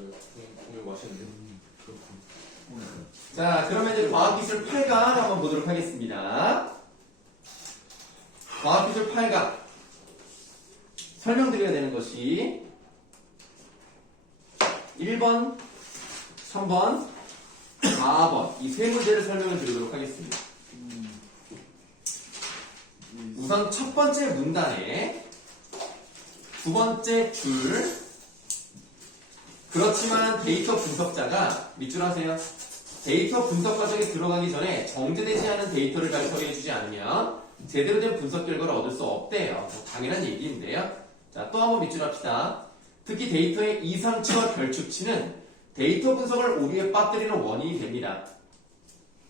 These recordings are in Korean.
오늘 맛있는데? 자, 그러면 이제 과학기술 8강 한번 보도록 하겠습니다. 과학기술 8강 설명드려야 되는 것이 1번, 3번, 4번 이 세 문제를 설명을 드리도록 하겠습니다. 우선 첫 번째 문단에 두 번째 줄 그렇지만 데이터 분석자가 밑줄 하세요. 데이터 분석 과정에 들어가기 전에 정제되지 않은 데이터를 잘 처리해주지 않으면 제대로 된 분석 결과를 얻을 수 없대요. 당연한 얘기인데요. 자, 또 한번 밑줄 합시다. 특히 데이터의 이상치와 결축치는 데이터 분석을 오류에 빠뜨리는 원인이 됩니다.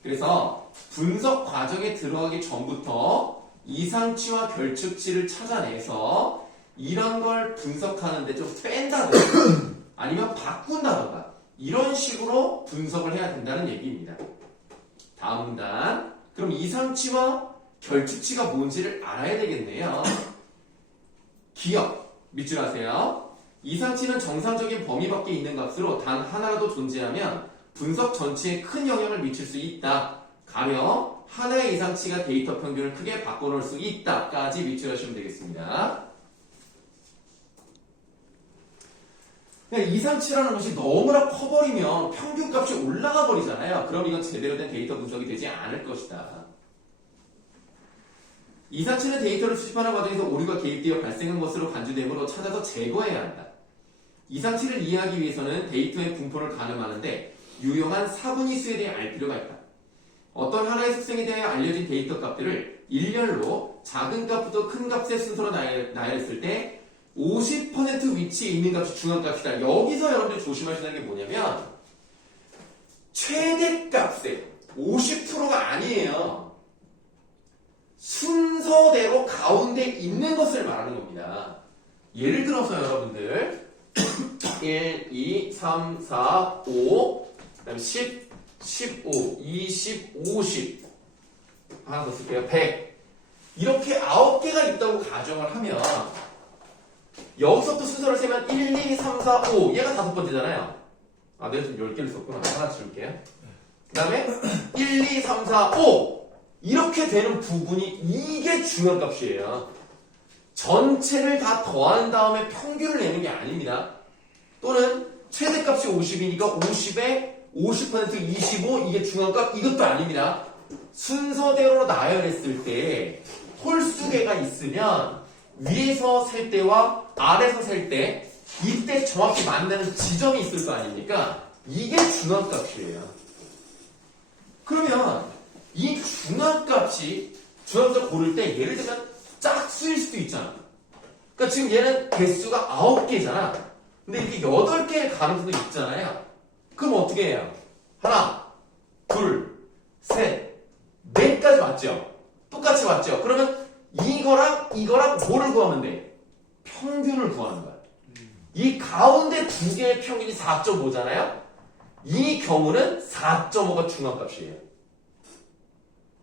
그래서 분석 과정에 들어가기 전부터 이상치와 결축치를 찾아내서 이런 걸 분석하는데 좀 뺀다든가 아니면 바꾼다든가 이런 식으로 분석을 해야 된다는 얘기입니다. 다음 문단. 그럼 이상치와 결축치가 뭔지를 알아야 되겠네요. 기억, 밑줄 하세요. 이상치는 정상적인 범위 밖에 있는 값으로 단 하나라도 존재하면 분석 전체에 큰 영향을 미칠 수 있다. 가령 하나의 이상치가 데이터 평균을 크게 바꿔놓을 수 있다까지 밑줄 하시면 되겠습니다. 이상치라는 것이 너무나 커버리면 평균값이 올라가 버리잖아요. 그럼 이건 제대로 된 데이터 분석이 되지 않을 것이다. 이상치는 데이터를 수집하는 과정에서 오류가 개입되어 발생한 것으로 간주되므로 찾아서 제거해야 한다. 이상치를 이해하기 위해서는 데이터의 분포를 가늠하는데 유용한 사분위수에 대해 알 필요가 있다. 어떤 하나의 특성에 대해 알려진 데이터 값들을 일렬로 작은 값부터 큰 값의 순서로 나열했을 때 50% 위치에 있는 값이 중앙값이다. 여기서 여러분들 조심하셔야 되는 게 뭐냐면 최대값의 50%가 아니에요. 순서대로 가운데 있는 것을 말하는 겁니다. 예를 들어서 여러분들 1, 2, 3, 4, 5 그다음에 10, 15, 20, 50 하나 더 쓸게요. 100 이렇게 9개가 있다고 가정을 하면 여기서부터 순서를 세면 1, 2, 3, 4, 5 얘가 다섯 번째잖아요. 아, 내가 지금 10개를 썼구나. 하나 지울게요. 그 다음에 1, 2, 3, 4, 5 이렇게 되는 부분이 이게 중앙값이에요. 전체를 다 더한 다음에 평균을 내는 게 아닙니다. 또는 최대값이 50이니까 50에 50% 25 이게 중앙값 이것도 아닙니다. 순서대로 나열했을 때 홀수개가 있으면 위에서 셀 때와 아래에서 셀 때 이때 정확히 만나는 지점이 있을 거 아닙니까? 이게 중앙값이에요. 그러면 이 중앙값이 중앙값 고를 때 예를 들면 짝수일 수도 있잖아. 그러니까 지금 얘는 개수가 9개잖아. 근데 이게 8개의 가능성도 있잖아요. 그럼 어떻게 해요? 하나, 둘, 셋, 넷까지 맞죠? 똑같이 맞죠? 그러면 이거랑 뭐를 구하면 돼? 평균을 구하는 거야. 이 가운데 두 개의 평균이 4.5잖아요? 이 경우는 4.5가 중앙값이에요.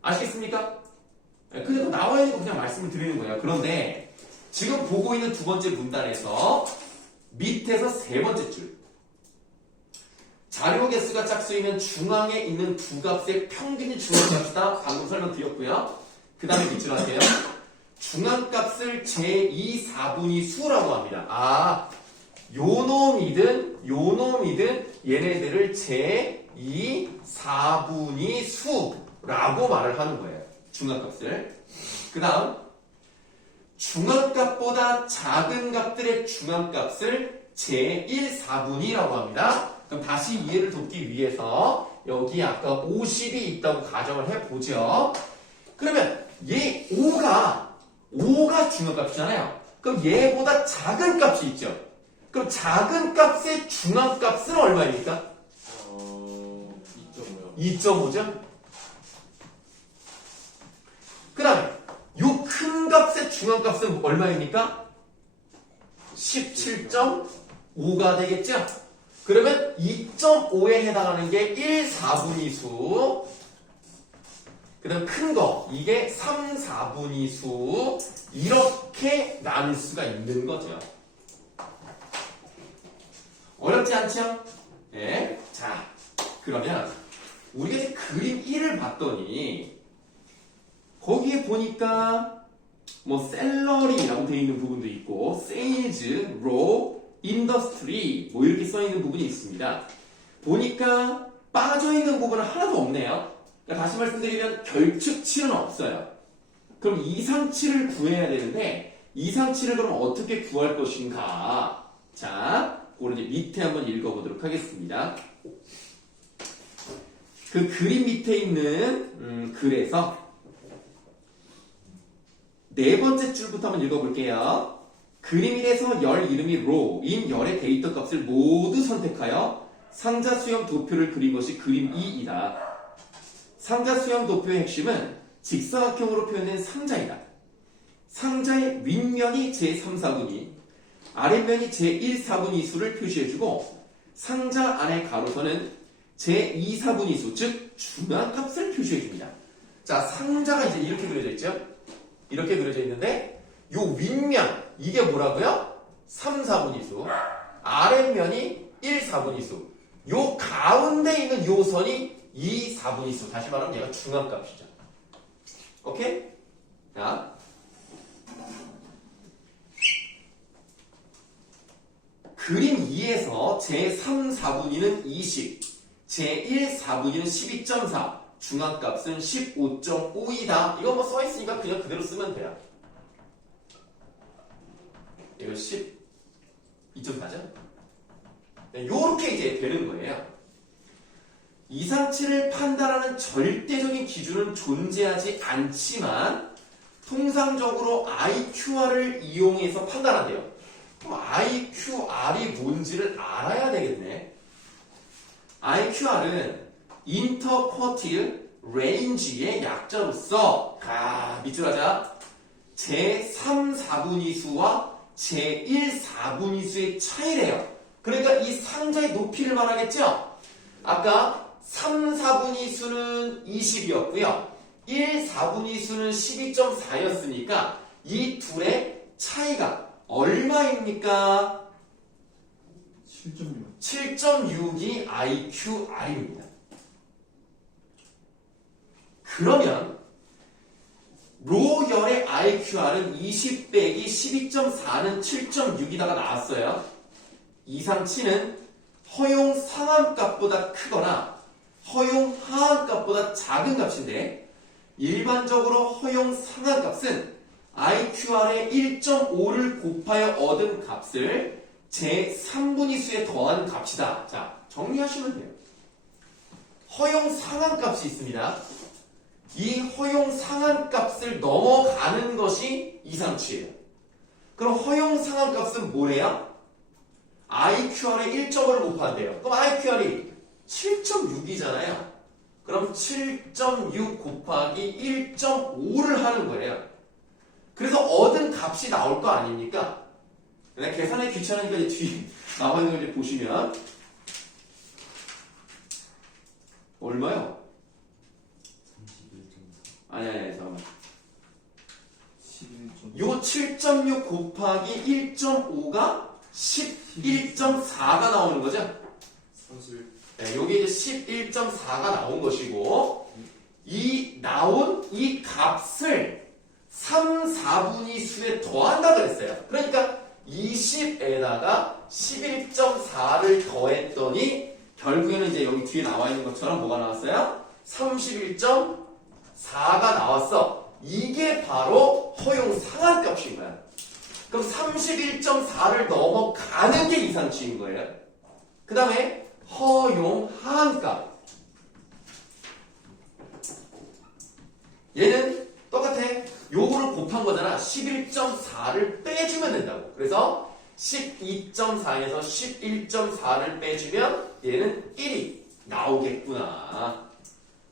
아시겠습니까? 근데 또 나와 있는 거 그냥 말씀을 드리는 거예요. 그런데 지금 보고 있는 두 번째 문단에서 밑에서 세 번째 줄 자료 개수가 짝수이면 중앙에 있는 두 값의 평균이 중앙값이다. 방금 설명드렸고요. 그 다음에 밑줄 하세요. 중앙값을 제2 4분위 수라고 합니다. 아, 요놈이든 얘네들을 제2 4분위 수라고 말을 하는 거예요. 중앙값을. 그 다음 중앙값보다 작은 값들의 중앙값을 제1 4분위라고 합니다. 그럼 다시 이해를 돕기 위해서 여기 아까 50이 있다고 가정을 해보죠. 그러면 얘 5가 중앙값이잖아요. 그럼 얘보다 작은 값이 있죠. 그럼 작은 값의 중앙값은 얼마입니까? 2.5죠? 그 다음에 요 큰 값의 중앙값은 얼마입니까? 17.5가 되겠죠? 그러면 2.5에 해당하는 게 1, 4분위 수. 그 다음 큰 거, 이게 3, 4분위 수. 이렇게 나눌 수가 있는 거죠. 어렵지 않죠? 예. 자, 그러면 우리가 이제 그림 1을 봤더니 거기에 보니까 뭐 셀러리라고 되어 있는 부분도 있고 세일즈, 로, 인더스트리 뭐 이렇게 써 있는 부분이 있습니다. 보니까 빠져 있는 부분은 하나도 없네요. 그러니까 다시 말씀드리면 결축치는 없어요. 그럼 이상치를 구해야 되는데 이상치를 그럼 어떻게 구할 것인가? 자, 그걸 이제 밑에 한번 읽어보도록 하겠습니다. 그 그림 밑에 있는 글에서 네 번째 줄부터 한번 읽어볼게요. 그림 1에서 열 이름이 row인 열의 데이터 값을 모두 선택하여 상자 수형 도표를 그린 것이 그림 2이다. 상자 수형 도표의 핵심은 직사각형으로 표현된 상자이다. 상자의 윗면이 제3, 4분위, 아랫면이 제1, 4분위 수를 표시해주고 상자 안의 가로선은 제2, 4분위 수, 즉 중앙값을 표시해줍니다. 자, 상자가 이제 이렇게 그려져 있죠? 이렇게 그려져 있는데 요 윗면, 이게 뭐라고요? 3, 4분위 수, 아랫면이 1, 4분위 수, 요 가운데 있는 요 선이 2, 4분위 수, 다시 말하면 얘가 중앙값이죠. 오케이? 자, 그림 2에서 제3, 4분위는 20, 제1, 4분위는 12.4, 중앙값은 15.5이다. 이거 뭐 써있으니까 그냥 그대로 쓰면 돼요. 이거 12.4죠? 요렇게 이제 되는 거예요. 이상치를 판단하는 절대적인 기준은 존재하지 않지만 통상적으로 IQR을 이용해서 판단한대요. 그럼 IQR이 뭔지를 알아야 되겠네. IQR은 인터쿼틸 레인지의 약자로서 밑줄 하자. 제3, 4분위 수와 제1, 4분위 수의 차이래요. 그러니까 이 상자의 높이를 말하겠죠? 아까 3, 4분위 수는 20이었고요. 1, 4분위 수는 12.4였으니까 이 둘의 차이가 얼마입니까? 7.6. 7.6이 IQR입니다. 그러면 로열의 IQR은 20 빼기 12.4는 7.6이다가 나왔어요. 이상치는 허용 상한값보다 크거나 허용 하한값보다 작은 값인데 일반적으로 허용 상한값은 IQR의 1.5를 곱하여 얻은 값을 제3분위 수에 더한 값이다. 자, 정리하시면 돼요. 허용 상한값이 있습니다. 이 허용 상한값을 넘어가는 것이 이상치예요. 그럼 허용 상한값은 뭐래요? IQR의 1.5를 곱한대요. 그럼 IQR이 7.6이잖아요. 그럼 7.6 곱하기 1.5를 하는 거예요. 그래서 얻은 값이 나올 거 아닙니까? 그냥 계산이 귀찮으니까 이제 뒤에 나와 있는 걸 이제 보시면 얼마요? 31.4. 아니 잠깐만. 11.4. 요 7.6 곱하기 1.5가 11.4가 나오는 거죠? 사실 네, 요게 이제 11.4가 나온 것이고 이 나온 이 값을 3, 4분위 수에 더한다 그랬어요. 그러니까 20에다가 11.4를 더했더니 결국에는 이제 여기 뒤에 나와 있는 것처럼 뭐가 나왔어요? 31.4가 나왔어. 이게 바로 허용 상한값인 거야. 그럼 31.4를 넘어가는 게 이상치인 거예요. 그 다음에 허용 하한값. 얘는 똑같아. 요거를 곱한 거잖아. 11.4를 빼주면 된다고. 그래서 12.4에서 11.4를 빼주면 얘는 1이 나오겠구나.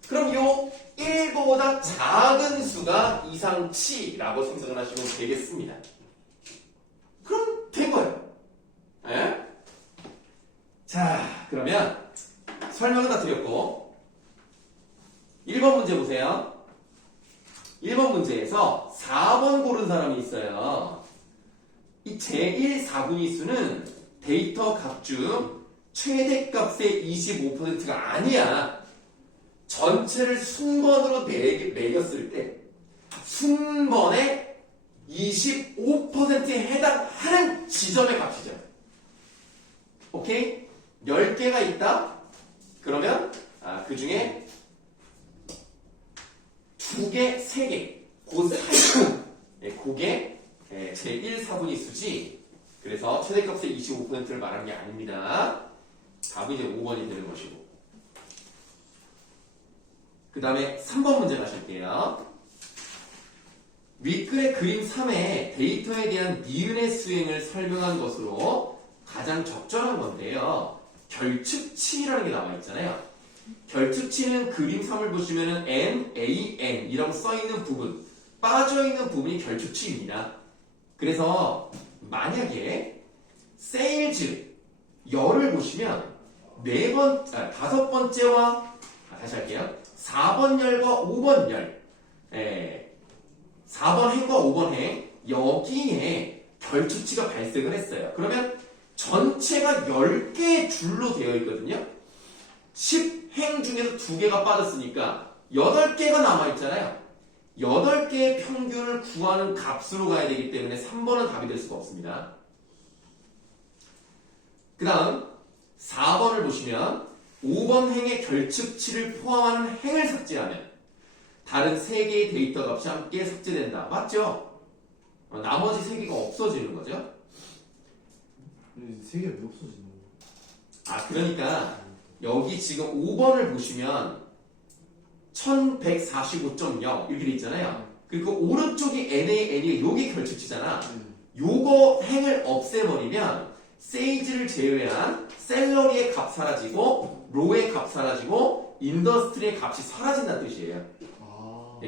그럼 요 1보다 작은 수가 이상치라고 생각을 하시면 되겠습니다. 그럼 된 거예요. 예? 자, 그러면 설명은 다 드렸고 1번 문제 보세요. 1번 문제에서 4번 고른 사람이 있어요. 이 제1, 4분위 수는 데이터 값 중 최대값의 25%가 아니야. 전체를 순번으로 매겼을 때 순번의 25%에 해당하는 지점의 값이죠. 오케이? 10개가 있다? 그러면 그 중에 2개, 3개 그 사이 그게 제1사분위 수지. 그래서 최대값의 25%를 말하는 게 아닙니다. 답이 이제 5번이 되는 것이고. 그 다음에 3번 문제 가실게요. 윗글의 그림 3에 데이터에 대한 니은의 수행을 설명한 것으로 가장 적절한 건데요. 결축치라는 게 나와 있잖아요. 결축치는 그림 3을 보시면은 N, A, N 이라고 써있는 부분, 빠져있는 부분이 결축치입니다. 그래서 만약에 세일즈 열을 보시면 5번째와 다시 할게요. 4번 열과 5번 열, 4번 행과 5번 행 여기에 결축치가 발생을 했어요. 그러면 전체가 10개의 줄로 되어 있거든요. 10행 중에서 2개가 빠졌으니까 8개가 남아있잖아요. 8개의 평균을 구하는 값으로 가야 되기 때문에 3번은 답이 될 수가 없습니다. 그 다음 4번을 보시면 5번 행의 결축치를 포함하는 행을 삭제하면 다른 3개의 데이터 값이 함께 삭제된다. 맞죠? 나머지 3개가 없어지는 거죠. 3개가 왜 없어지는 거야? 그러니까 여기 지금 5번을 보시면 1145.0 이렇게 돼 있잖아요. 그리고 오른쪽이 NA, N이 요게 결축치잖아. 요거 행을 없애버리면 세이즈를 제외한 셀러리의 값 사라지고 로의 값 사라지고 인더스트리의 값이 사라진다는 뜻이에요.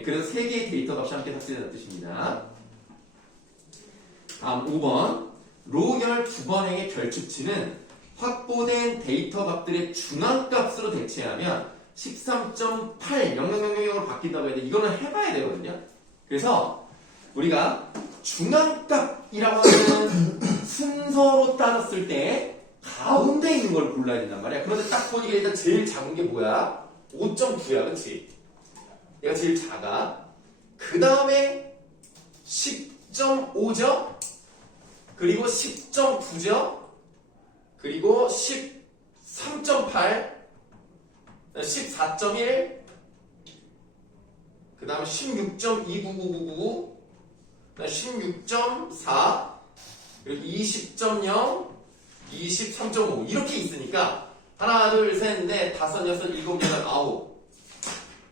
그래서 3개의 데이터 값이 함께 삭제된다는 뜻입니다. 다음 5번 로열 2번 행의 결축치는 확보된 데이터 값들의 중앙값으로 대체하면 13.80000으로 바뀐다고 했는데 이거는 해봐야 되거든요. 그래서 우리가 중앙값이라고 하는 순서로 따졌을 때 가운데 있는 걸 골라야 된단 말이야. 그런데 딱 보니까 일단 제일 작은 게 뭐야? 5.9야, 그렇지? 얘가 제일 작아. 그 다음에 10.5죠? 그리고 10.9죠? 그리고 13.8, 14.1, 그 다음에 16.29999, 16.4, 그리고 20.0, 23.5 이렇게 있으니까 하나, 둘, 셋, 넷, 다섯, 여섯, 일곱, 여덟, 아홉.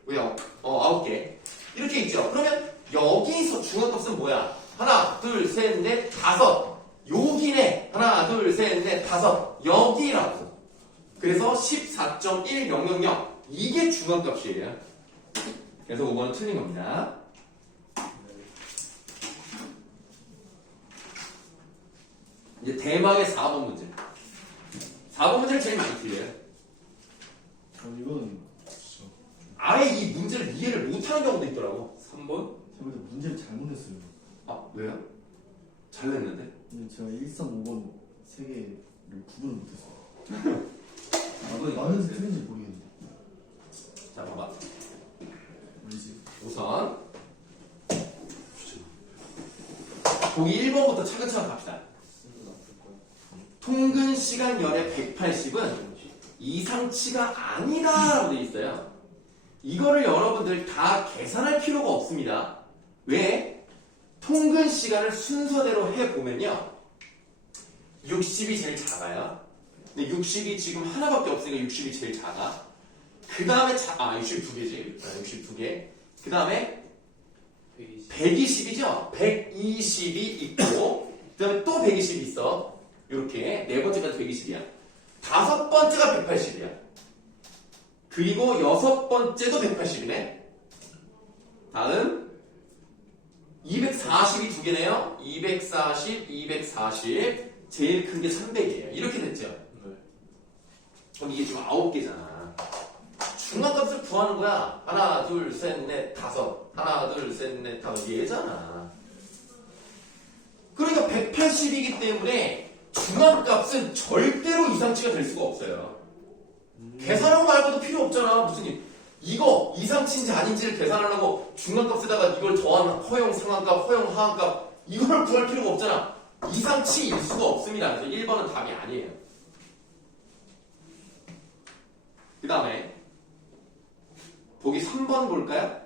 왜요? 9개 이렇게 있죠. 그러면 여기서 중앙값은 뭐야? 하나, 둘, 셋, 넷, 다섯. 여기네. 하나, 둘, 셋, 넷, 다섯. 여기라고. 그래서 14.1000 이게 중앙값이에요. 그래서 5번은 틀린 겁니다. 이제 대망의 4번 문제. 4번 문제를 제일 많이 틀려요. 이건 아예 이 문제를 이해를 못하는 경우도 있더라고. 3번? 제가 문제를 잘못 냈어요. 왜요? 잘 냈는데? 근데 제가 1, 3, 5번 3개를 구분을 못했어요. 맞는지 틀린지 모르겠는데. 자, 봐봐. 뭐지? 우선 보기 1번부터 차근차근 갑시다. 통근 시간 열의 180은 이상치가 아니다라고 되어 있어요. 이거를 여러분들 다 계산할 필요가 없습니다. 왜? 통근 시간을 순서대로 해보면요. 60이 제일 작아요. 근데 60이 지금 하나밖에 없으니까 60이 제일 작아. 그 다음에 62개지. 62개. 그 다음에 120이죠? 120이 있고, 그 다음에 또 120이 있어. 이렇게. 네 번째까지 120이야. 다섯 번째가 180이야. 그리고 여섯 번째도 180이네. 다음 240이 두 개네요. 240, 240. 제일 큰 게 300이에요. 이렇게 됐죠? 그럼 이게 지금 9개잖아. 중간값을 구하는 거야. 하나, 둘, 셋, 넷, 다섯. 하나, 둘, 셋, 넷, 다섯. 얘잖아. 그러니까 180이기 때문에 중앙값은 절대로 이상치가 될 수가 없어요. 계산하고 말고도 필요 없잖아. 무슨 이거 이상치인지 아닌지를 계산하려고 중간값에다가 이걸 더한 허용 상한값, 허용 하한값 이걸 구할 필요가 없잖아. 이상치일 수가 없습니다. 그래서 1번은 답이 아니에요. 그 다음에 보기 3번 볼까요?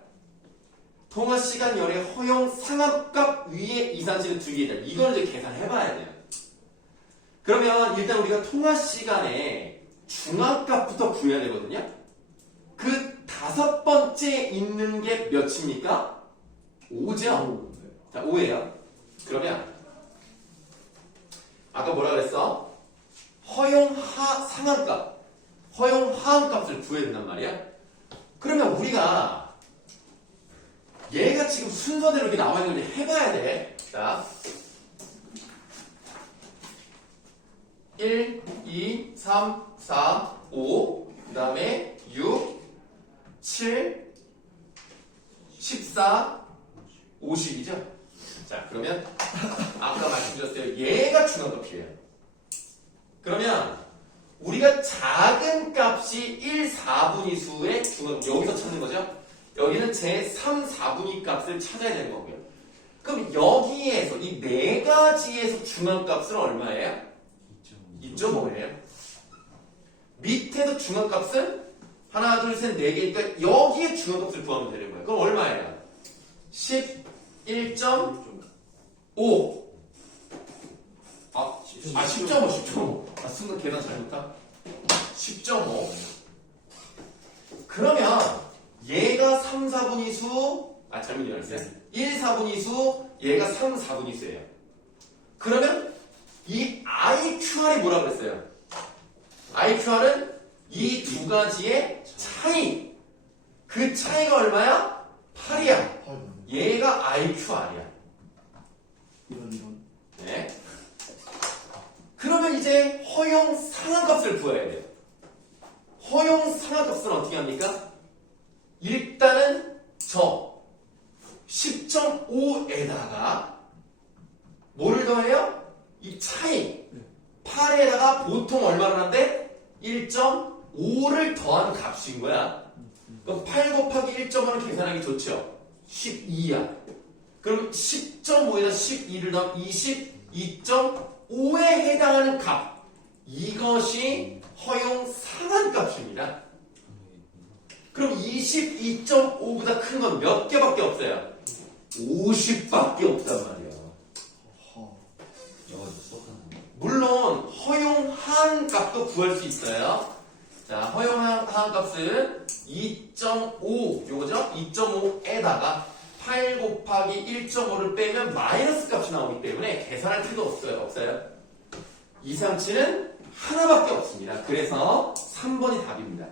통화시간 열의 허용 상한값 위에 이상치는 두 개이다. 이걸 이제 계산해봐야 돼요. 그러면 일단 우리가 통화시간에 중앙값부터 구해야 되거든요. 그 5번째 있는 게 몇입니까? 5죠? 자, 5예요. 그러면 아까 뭐라 그랬어? 허용 상한값, 허용 하한값을 구해야 된단 말이야. 그러면 우리가 얘가 지금 순서대로 이렇게 나와 있는 걸 해봐야 돼. 자, 1, 2, 3, 4, 5, 그 다음에 6, 7, 14, 50이죠? 자, 그러면 아까 말씀드렸어요. 얘가 중앙값이에요. 그러면 우리가 작은 값이 1, 4분위수의 중앙, 여기서 찾는 거죠? 여기는 제 3, 4분위 값을 찾아야 되는 거고요. 그럼 여기에서 이 네 가지에서 중앙값은 얼마예요? 2.5예요. 밑에도 중앙값은 하나, 둘, 셋, 네 개니까 여기에 중앙값을 구하면 되는 거예요. 그럼 얼마예요? 11.5. 아, 10.5. 아, 순간 계산 잘못한. 10.5. 그러면 얘가 3, 4분위수, 아, 잘못 일어났어요. 1, 4분위수, 얘가 3, 4분위수예요. 그러면 이 IQR이 뭐라고 그랬어요? IQR은 이 두 가지의 차이. 그 차이가 얼마야? 8이야. 얘가 IQR이야. 이런. 네. 그러면 이제 허용 상한값을 구해야 돼요. 허용 상한값은 어떻게 합니까? 일단은 저 10.5에다가 뭐를 더해요? 이 차이 8에다가 보통 얼마를 하는데 1.5를 더한 값인 거야. 그럼 8 곱하기 1.5는 계산하기 좋죠. 12야. 그럼 10.5에다 12를 더하면 22.5에 해당하는 값. 이것이 허용 상한값입니다. 그럼 22.5보다 큰 건 몇 개밖에 없어요? 50밖에 없단 말이야. 물론 허용 하한값도 구할 수 있어요. 자, 허용 하한값은 2.5 요거죠? 2.5에다가 8 곱하기 1.5를 빼면 마이너스 값이 나오기 때문에 계산할 필요가 없어요. 이상치는 하나밖에 없습니다. 그래서 3번이 답입니다.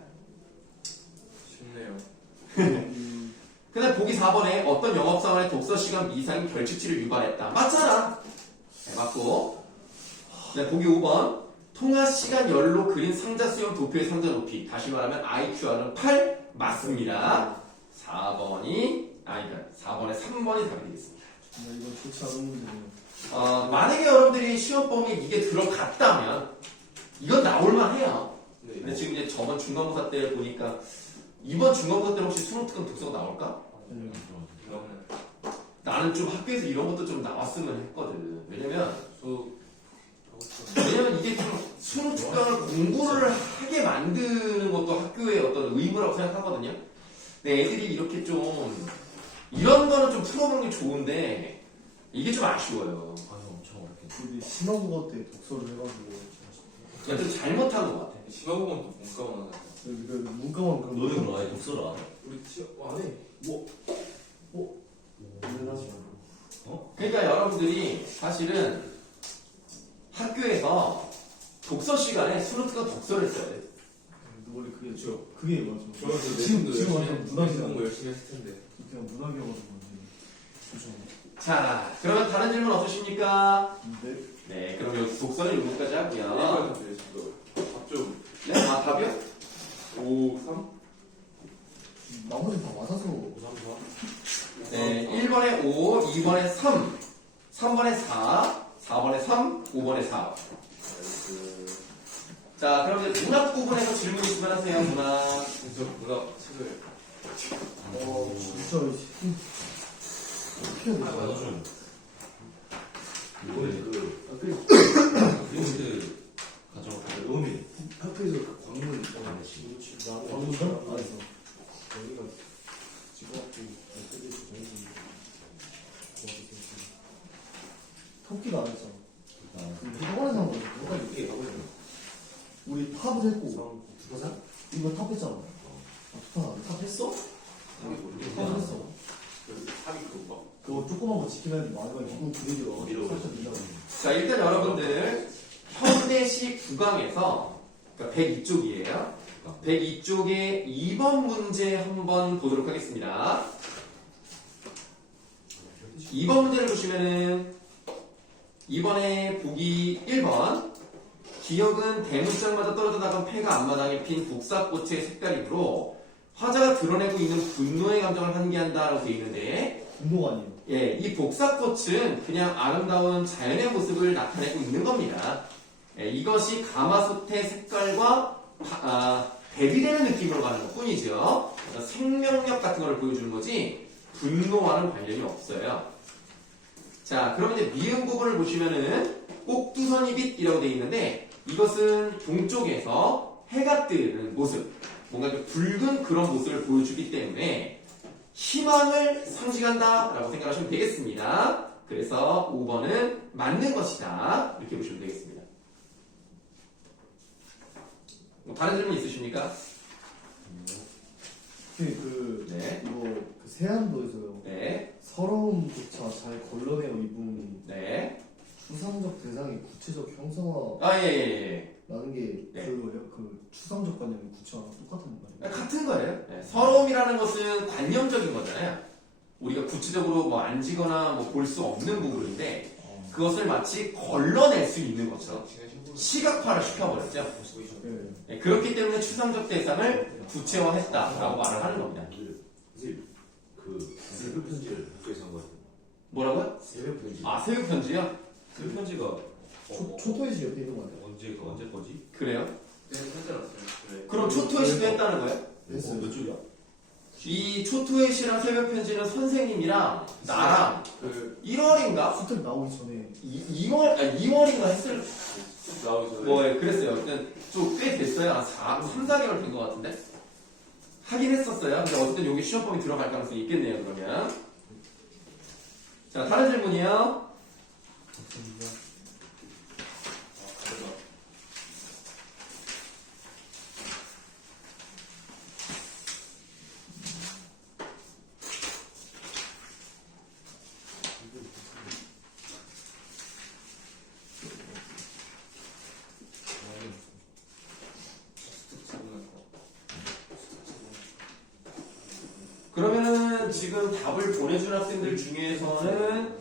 쉽네요. 근데 보기 4번에 어떤 영업사원의 독서시간 이상이 결칙치를 유발했다. 맞잖아. 네, 맞고. 네, 보기 5번. 통화시간 열로 그린 상자 수형 도표의 상자 높이. 다시 말하면 IQR은 8 맞습니다. 4번에 3번이 답이 되겠습니다. 이거 좋지 않은 문제네요. 만약에 여러분들이 시험 범위에 이게 들어갔다면 이건 나올만 해요. 네. 근데 지금 이제 저번 중간고사 때 보니까 이번 중간고사 때 혹시 수능특강 독서가 나올까? 이거는 나는 좀 학교에서 이런 것도 좀 나왔으면 했거든. 왜냐면 이게 좀 수능특강을 공부를 하게 만드는 것도 학교의 어떤 의무라고 생각하거든요. 근데 애들이 이렇게 좀 이런 거는 좀 풀어보는 게 좋은데 이게 좀 아쉬워요. 우리 심화국어 때 독서를 해가지고 그냥 좀 잘못한 것 같아. 심화국은 또 문과만 하다. 그 문과만 그런 너네 그럼 아예 독서를 안 해? 우리 안 해. 그러니까 여러분들이 사실은 학교에서 독서 시간에 수능특강 독서를 써야 돼. 원래 그게 맞아. 저는 지금 완전 문학이야. 공부 열심히 했을 텐데. 그냥 문학이어가지고 그죠. 자, 그러면 다른 질문 없으십니까? 근데 네, 그럼 여기 독서는 여기까지 하고요. 이거 답좀 네, 답이요? 5, 3? 나머지 다 맞아서 네, 1번에 5, 2번에 3, 3번에 4, 4번에 3, 5번에 4. 자, 그럼 이제 문학 부분에서 질문 있으면 하세요. 문학. 저 문학 책을 진짜 어떻게 해야 되지? 나눠준 이번에 프린트 가져왔고 음이 학교에서 그 광문 광문점 안에서 여기가 집어갖고 metod에서 저희는 토끼가 안 했잖아. 그 학원에서 한 거지. 누가 이렇게 우리 탑을 했고 이거 탑 했잖아. 탑 했어? 탑 했어. 합이 그건가? 그거 조그만 거 지키면 했는데 마지막에 이거 분위기가 살짝 밀려가. 자, 일단 여러분들 현대식 국강에서 그러니까 102쪽이에요. 102쪽의 2번 문제 한번 보도록 하겠습니다. 2번 문제를 보시면은 2번에 보기 1번 기억은 대문짝마다 떨어져 나간 폐가 앞마당에 핀 복사꽃의 색깔이므로 화자가 드러내고 있는 분노의 감정을 환기한다라고 되어 있는데 운동 아니에요. 예, 이 복사꽃은 그냥 아름다운 자연의 모습을 나타내고 있는 겁니다. 예, 이것이 가마솥의 색깔과 대비되는 느낌으로 가는 것 뿐이죠. 그래서 생명력 같은 걸 보여주는 거지 분노와는 관련이 없어요. 자, 그러면 이제 미음 부분을 보시면은 꼭두선이빛이라고 되어 있는데 이것은 동쪽에서 해가 뜨는 모습, 뭔가 좀 붉은 그런 모습을 보여주기 때문에 희망을 상징한다 라고 생각하시면 되겠습니다. 그래서 5번은 맞는 것이다 이렇게 보시면 되겠습니다. 뭐 다른 질문 있으십니까? 네. 이거 그 세안도에서요. 네. 서러움조차 잘 걸러내어 입은 네. 추상적 대상의 구체적 형상화 아, 예, 예, 예. 라는 게 네. 그 추상적 관념이 구체화랑 똑같은 말이에요. 같은 거예요. 네. 서러움이라는 것은 관념적인 거잖아요. 우리가 구체적으로 뭐 만지거나 뭐 볼 수 없는 부분인데 그것을 마치 걸러낼 수 있는 것처럼 시각화를 시켜버렸죠. 네. 네, 그렇기 때문에 추상적 대상을 구체화했다라고 말을 하는 겁니다. 선생님 그 새벽 편지를 학교에서 한 거 같아요. 뭐라고요? 새벽 편지. 아, 새벽 편지요? 새벽 편지가 초토의식 옆에 있는 거 아니에요? 언제 거지? 그래요? 네, 했잖았어요. 그럼 초토의 시도 했다는 거예요? 했어요. 몇 줄이야? 이 초토의 시랑 새벽 편지는 선생님이랑 나랑 그 1월인가? 수틀 나오기 전에 2월인가 했을 나오기 전에 뭐, 예, 그랬어요. 좀 꽤 됐어요. 한 3, 4개월 된 것 같은데? 하긴 했었어요. 근데 어쨌든 여기 시험범위 들어갈 가능성이 있겠네요, 그러면. 자, 다른 질문이요. 그러면은 지금 답을 보내준 학생들 중에서는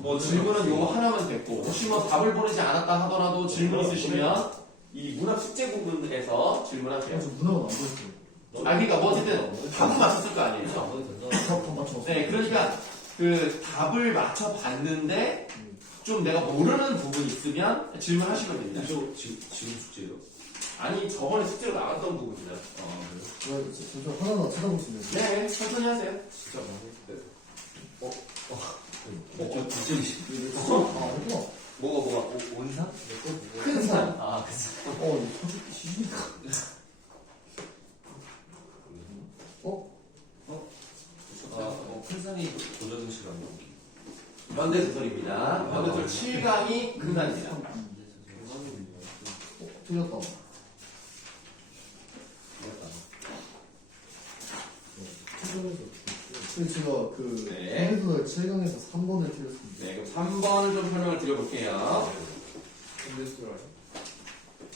뭐 질문은 요거 하나만 됐고 혹시 뭐 답을 보내지 않았다 하더라도 질문 있으시면 이 문학 숙제 부분에서 질문하세요. 저 문학은 안 보였어요. 아, 그러니까 뭐 어쨌든 답은 맞췄을 거 아니에요. 다 맞춰. 네, 그러니까 그 답을 맞춰봤는데 좀 내가 모르는 부분이 있으면 질문하시면 됩니다. 지금 숙제예요? 아니, 저번에 숙제로 나왔던 부분이다. 저 하나하나 찾아보시면 돼요. 네, 천천히 하세요. 진짜 많은데. 저 뒷점이 아, 했구나. 뭐가? 온산? 큰 산. 아, 그치. 이거 시시니까. 큰 산이 고려등 시간. 현대소설입니다. 현대소설 7강이 큰 산입니다. 틀렸다. 근데 제가 그 네. 현대소설 7강에서 3번을 틀렸습니다. 네, 그럼 3번을 좀 설명을 드려볼게요.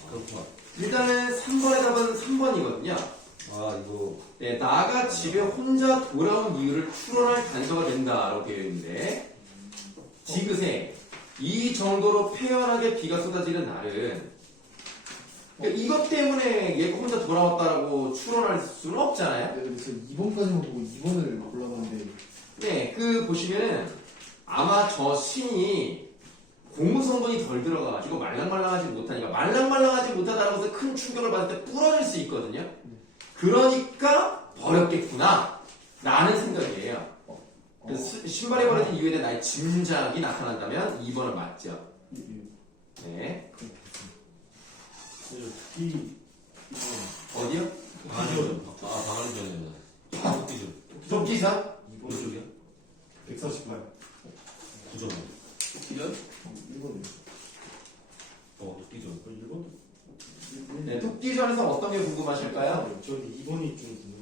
그렇구나. 일단은 3번의 답은 3번이거든요. 아, 이거. 네, 나가 집에 혼자 돌아온 이유를 추론할 단서가 된다라고 되어 있는데 지그새 이 정도로 폐연하게 비가 쏟아지는 날은 그러니까 이것 때문에 얘가 혼자 돌아왔다라고 추론할 수는 없잖아요. 네, 그래서 2번까지만 보고 2번을 골랐는데 네, 그 보시면은 아마 저 신이 고무 성분이 덜 들어가가지고 말랑말랑하지 못하니까 말랑말랑하지 못하다는 것은 큰 충격을 받을 때 부러질 수 있거든요. 그러니까 버렸겠구나 라는 생각이에요. 그래서 신발이 버려진 이유에 대한 나의 짐작이 나타난다면 2번은 맞죠. 네. 특히 어디요? 방안전. 아 방안전이구나. 토끼전. 토끼전? 이번 쪽이야? 148. 9점. 기전? 1번. 토끼전. 1번. 네, 토끼전에서 어떤 게 궁금하실까요? 저기 2번이 좀 궁금해요.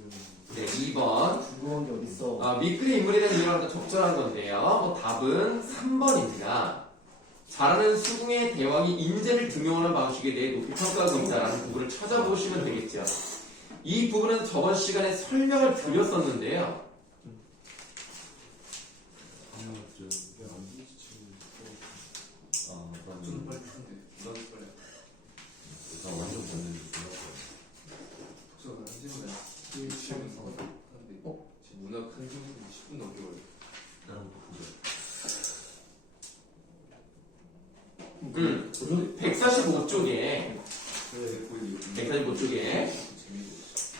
네, 2번. 궁금한 게 어딨어? 아, 밑글의 인물에 대한 이해가 적절한 건데요. 답은 3번입니다. 잘하는 수궁의 대왕이 인재를 등용하는 방식에 대해 높이 평가하고 있다라는 부분을 찾아보시면 되겠죠. 이 부분은 저번 시간에 설명을 드렸었는데요. 좀 빨리 푸는데 누가 빨리 나 완전 봤는데. 독서가 한 시간에 시험을 하는데 지금 문학 한 시간에 10분 넘게 걸려. 나랑 토끼전. 145쪽에 145쪽에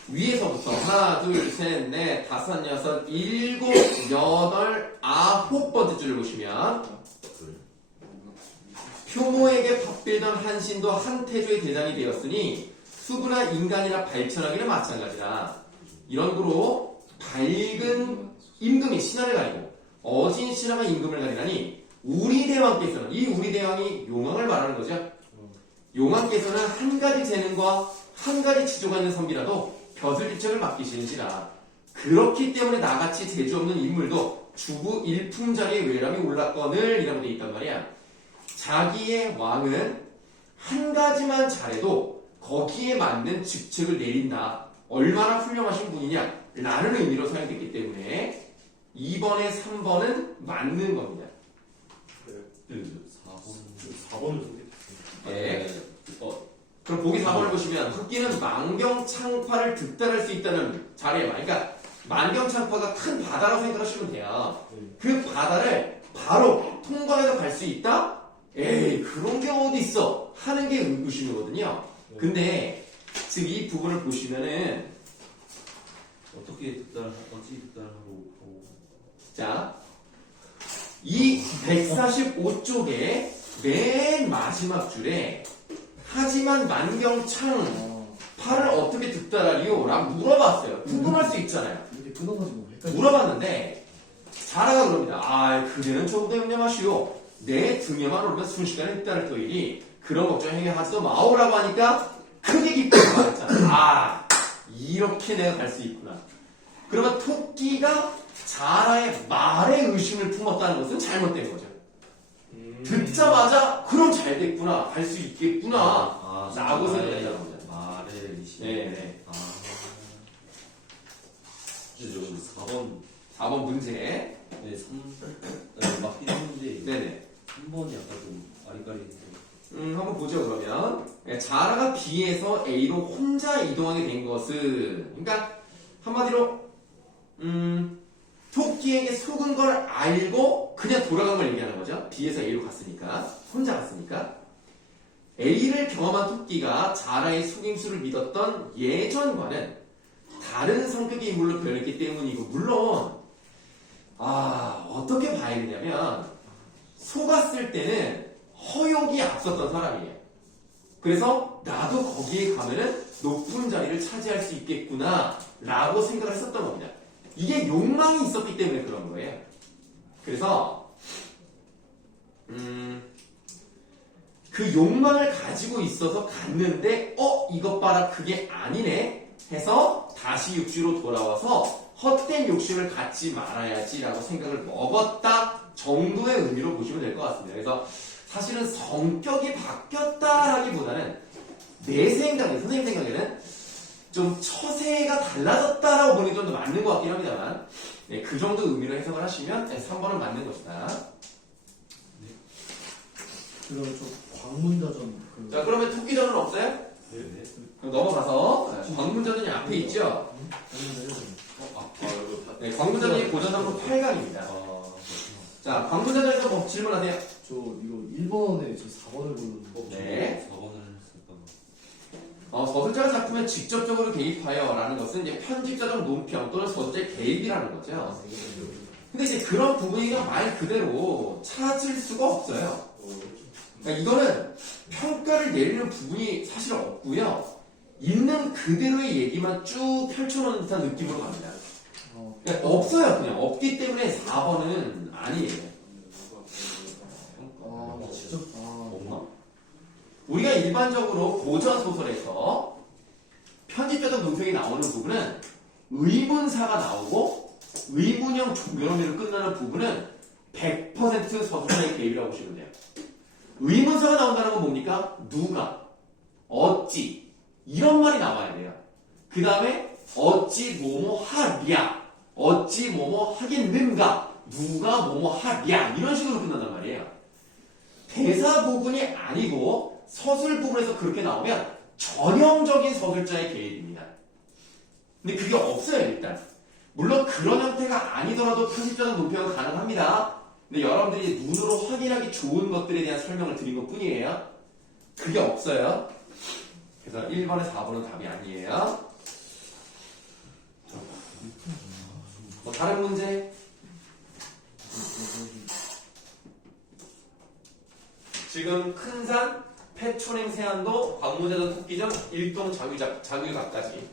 위에서부터 하나, 둘, 셋, 넷, 다섯, 여섯, 일곱, 여덟, 아홉 번째 줄을 보시면 표모에게 밥빌던 한신도 한태조의 대장이 되었으니 수구나 인간이나 발천하기는 마찬가지다. 이런 구로 밝은 임금이 신하를 가리고 어진 신하가 임금을 가리라니 우리 대왕께서는 이 우리 대왕이 용왕을 말하는 거죠. 용왕께서는 한 가지 재능과 한 가지 지조가 있는 선비라도 벼슬집책을 맡기시는지라. 그렇기 때문에 나같이 재주 없는 인물도 주부 일품자리에 외람이 올랐거늘 이라고 돼 있단 말이야. 자기의 왕은 한 가지만 잘해도 거기에 맞는 직책을 내린다. 얼마나 훌륭하신 분이냐 라는 의미로 사용됐기 때문에 2번에 3번은 맞는 겁니다. 4번을 네. 그럼 보기 4번을 보시면 흑기는 만경창파를 득달할 수 있다는 자리에 말. 그러니까 만경창파가 큰 바다라고 생각하시면 돼요. 그 바다를 바로 통과해서 갈 수 있다? 에이 그런 게 어디 있어? 하는 게 의구심이거든요. 근데 즉 이 부분을 보시면은 어떻게 득달하고 자, 이 145쪽에 맨 마지막 줄에 하지만 만경창파를 어떻게 득달하리요? 라고 물어봤어요. 궁금할 수 있잖아요. 이렇게 끊어가지고 헷갈려. 물어봤는데 자라가 그럽니다. 아, 그대는 조금 더 염려하시오. 내 등에만 오르면 순식간에 흑달을 떠이니 그런 걱정 행위 하지도 마오라고 하니까 크게 기쁘게 말했잖아. 아, 이렇게 내가 갈 수 있구나. 그러면 토끼가 자라의 말에 의심을 품었다는 것은 잘못된 거죠. 듣자마자 그럼 잘 됐구나, 갈 수 있겠구나 라고 생각했다는 겁니다. 말에 의심. 네네. 이제 저 4번 4번 문제. 네, 3 맞긴 했는데 네네. 3번이 약간 좀 아리까리인데. 한번 보죠, 그러면. 자라가 B에서 A로 혼자 이동하게 된 것은, 그러니까, 한마디로, 토끼에게 속은 걸 알고 그냥 돌아간 걸 얘기하는 거죠. B에서 A로 갔으니까. 혼자 갔으니까. A를 경험한 토끼가 자라의 속임수를 믿었던 예전과는 다른 성격의 인물로 변했기 때문이고, 물론, 어떻게 봐야 되냐면, 속았을 때는 허욕이 앞섰던 사람이에요. 그래서 나도 거기에 가면은 높은 자리를 차지할 수 있겠구나 라고 생각을 했었던 겁니다. 이게 욕망이 있었기 때문에 그런 거예요. 그래서 그 욕망을 가지고 있어서 갔는데 이것 봐라 그게 아니네 해서 다시 육지로 돌아와서 헛된 욕심을 갖지 말아야지 라고 생각을 먹었다 정도의 의미로 보시면 될 것 같습니다. 그래서 사실은 성격이 바뀌었다라기보다는 내 생각에, 선생님 생각에는 좀 처세가 달라졌다라고 보는 게 좀 더 맞는 것 같긴 합니다만, 네, 그 정도 의미로 해석을 하시면 3번은 맞는 것이다. 그럼 저 광문자전 자, 그러면 토끼전은 없어요? 네. 그럼 넘어가서 광문전이 앞에 있죠? 네, 광문전이 고전 한번 8강입니다. 자, 광문전에서 뭐 질문하세요? 저 이거 1번에 저 4번을 보는 네. 4번을 했었던 서술자가 작품에 직접적으로 개입하여 라는 것은 이제 편집자적 논평 또는 서술자의 개입이라는 거죠. 근데 이제 그런 부분이 그냥 말 그대로 찾을 수가 없어요. 그러니까 이거는 평가를 내리는 부분이 사실 없고요. 있는 그대로의 얘기만 쭉 펼쳐놓은 듯한 느낌으로 갑니다. 그러니까 없어요. 그냥 없기 때문에 4번은 아니에요. 직접 없나? 우리가 일반적으로 고전 소설에서 편집자적 논평이 나오는 부분은 의문사가 나오고 의문형 조변어미로 끝나는 부분은 100% 서술자의 개입이라고 보시면 돼요. 의문사가 나온다는 건 뭡니까? 누가, 어찌 이런 말이 나와야 돼요. 그 다음에 어찌 뭐뭐 하랴, 어찌 뭐뭐 하겠는가, 누가 뭐뭐 하랴 이런 식으로 끝난단 말이에요. 대사 부분이 아니고 서술 부분에서 그렇게 나오면 전형적인 서술자의 개입입니다. 근데 그게 없어요 일단. 물론 그런 형태가 아니더라도 편집자적 논평은 가능합니다. 근데 여러분들이 눈으로 확인하기 좋은 것들에 대한 설명을 드린 것 뿐이에요. 그게 없어요. 그래서 1번에 4번은 답이 아니에요. 뭐 다른 문제? 지금 큰산, 폐촌행 세안도, 광무자전 토끼점, 일동 자규각까지.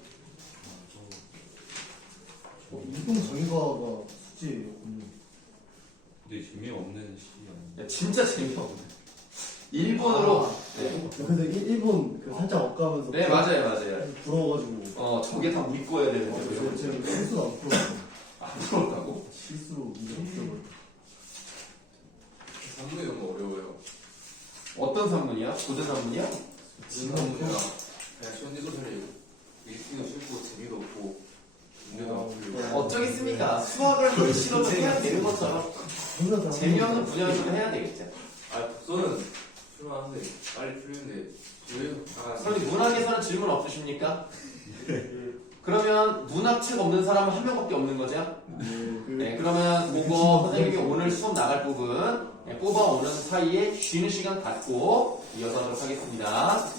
일동 정의가가 숙제예요. 근데 재미없는 시기 아니에요? 야, 진짜 재미없네. 일본어로. 네. 그래서 일본 그 살짝 엇가면서 네, 맞아요. 부러워가지고 저게 다 믿고 해야 되는데. 제가 실수가 안 풀었어. 안 들어올까고? 실수로 문제 풀어버렸어. 상당히 너무 어려워요. 어떤 산문이야? 고전 산문이야? 지금 문제가 그냥 시원지 소설이 읽기도 쉽고 재미도 없고 문제도 안 풀리고. 어쩌겠습니까? 수학을 한 시로 해야 되는 것처럼 재미없는 분야에서 해야 되겠죠. 독서는 필요한데 빨리 풀리는데 선생님 문학에서는 질문 없으십니까? 그러면 문학책 없는 사람은 한 명밖에 없는 거죠? 네, 그러면 그거 선생님이 오늘 수업 나갈 부분 뽑아오는 사이에 쉬는 시간 갖고 이어서 하도록 하겠습니다.